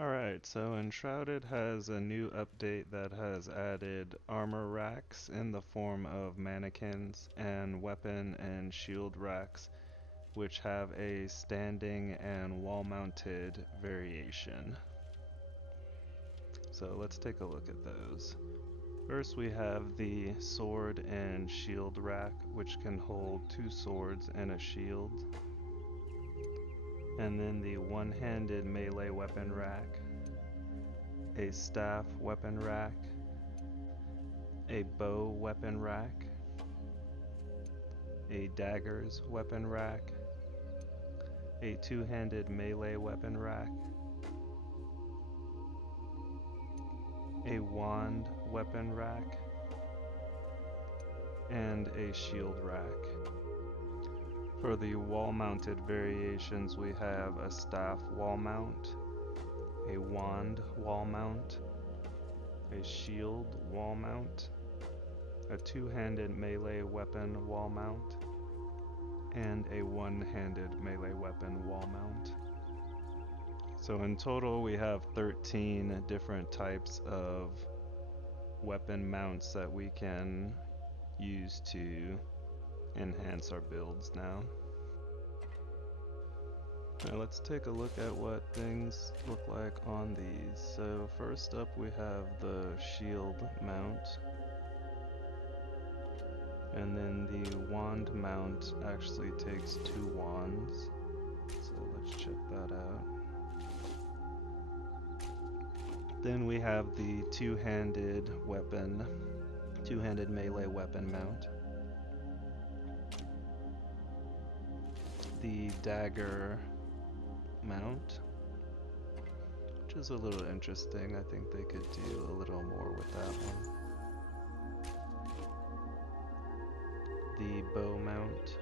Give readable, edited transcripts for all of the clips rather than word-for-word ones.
Alright, so Enshrouded has a new update that has added armor racks in the form of mannequins and weapon and shield racks, which have a standing and wall mounted variation. So let's take a look at those. First, we have the sword and shield rack, which can hold two swords and a shield. And then the one-handed melee weapon rack, a staff weapon rack, a bow weapon rack, a daggers weapon rack, a two-handed melee weapon rack, a wand weapon rack, and a shield rack. For the wall-mounted variations, we have a staff wall mount, a wand wall mount, a shield wall mount, a two-handed melee weapon wall mount, and a one-handed melee weapon wall mount. So in total we have 13 different types of weapon mounts that we can use to enhance our builds now. Now let's take a look at what things look like on these. So first up we have the shield mount. And then the wand mount actually takes two wands. So let's check that out. Then we have the two-handed melee weapon mount. The dagger mount, which is a little interesting. I think they could do a little more with that one. The bow mount.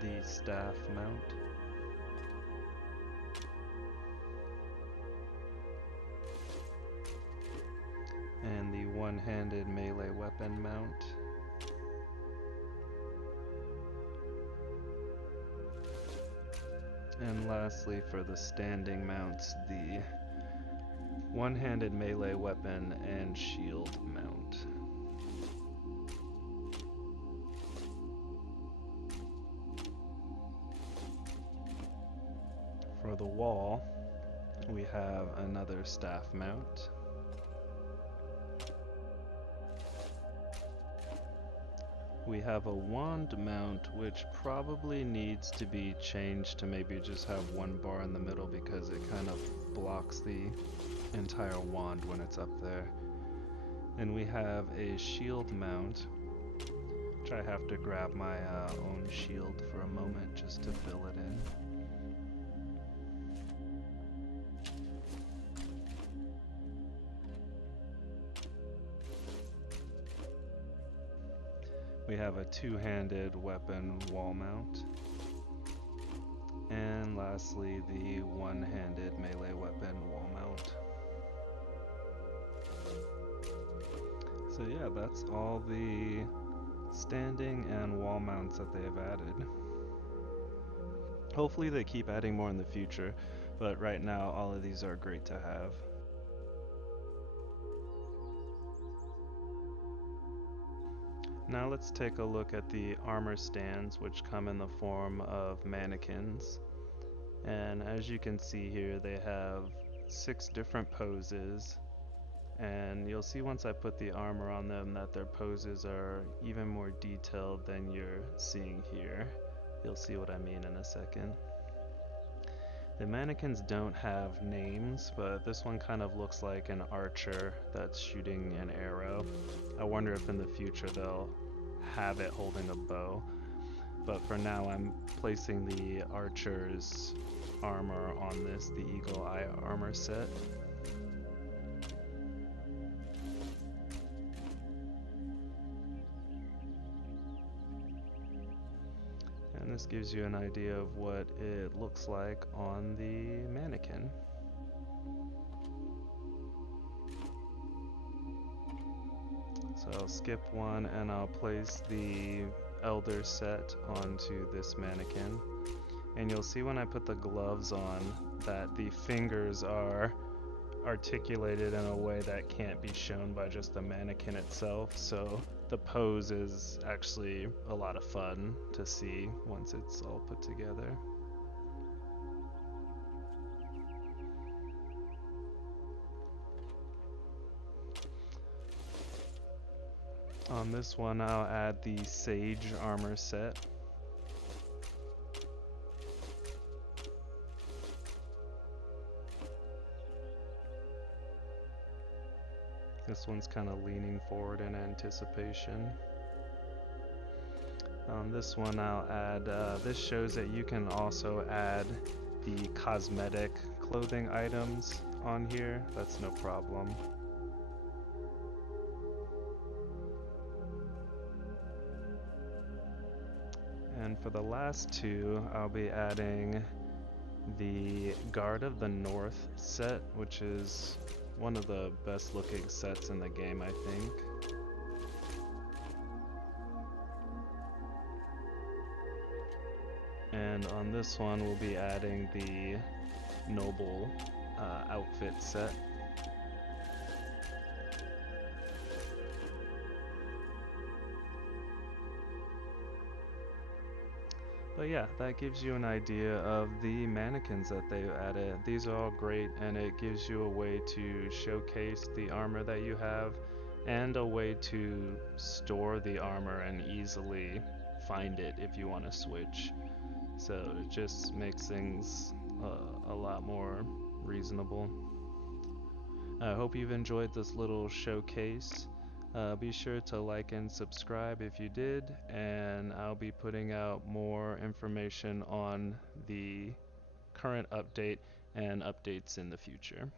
The staff mount. And the one-handed melee weapon mount. And lastly, for the standing mounts, the one-handed melee weapon and shield mount. For the wall, we have another staff mount. We have a wand mount, which probably needs to be changed to maybe just have one bar in the middle because it kind of blocks the entire wand when it's up there. And we have a shield mount, which I have to grab my own shield for a moment just to fill it in. We have a two-handed weapon wall mount. And lastly, the one-handed melee weapon wall mount. So yeah, that's all the standing and wall mounts that they have added. Hopefully they keep adding more in the future, but right now all of these are great to have. Now let's take a look at the armor stands, which come in the form of mannequins. And as you can see here, they have 6 different poses. And you'll see once I put the armor on them that their poses are even more detailed than you're seeing here. You'll see what I mean in a second. The mannequins don't have names, but this one kind of looks like an archer that's shooting an arrow. I wonder if in the future they'll have it holding a bow. But for now I'm placing the archer's armor on this, the Eagle Eye armor set. And this gives you an idea of what it looks like on the mannequin. So I'll skip one and I'll place the Elder set onto this mannequin. And you'll see when I put the gloves on that the fingers are articulated in a way that can't be shown by just the mannequin itself. So the pose is actually a lot of fun to see once it's all put together. On this one, I'll add the Sage armor set. This one's kind of leaning forward in anticipation. On this one, I'll add, this shows that you can also add the cosmetic clothing items on here. That's no problem. And for the last two, I'll be adding the Guard of the North set, which is one of the best looking sets in the game, I think. And on this one, we'll be adding the Noble outfit set. But yeah, that gives you an idea of the mannequins that they've added. These are all great, and it gives you a way to showcase the armor that you have and a way to store the armor and easily find it if you want to switch. So it just makes things a lot more reasonable. I hope you've enjoyed this little showcase. Be sure to like and subscribe if you did, and I'll be putting out more information on the current update and updates in the future.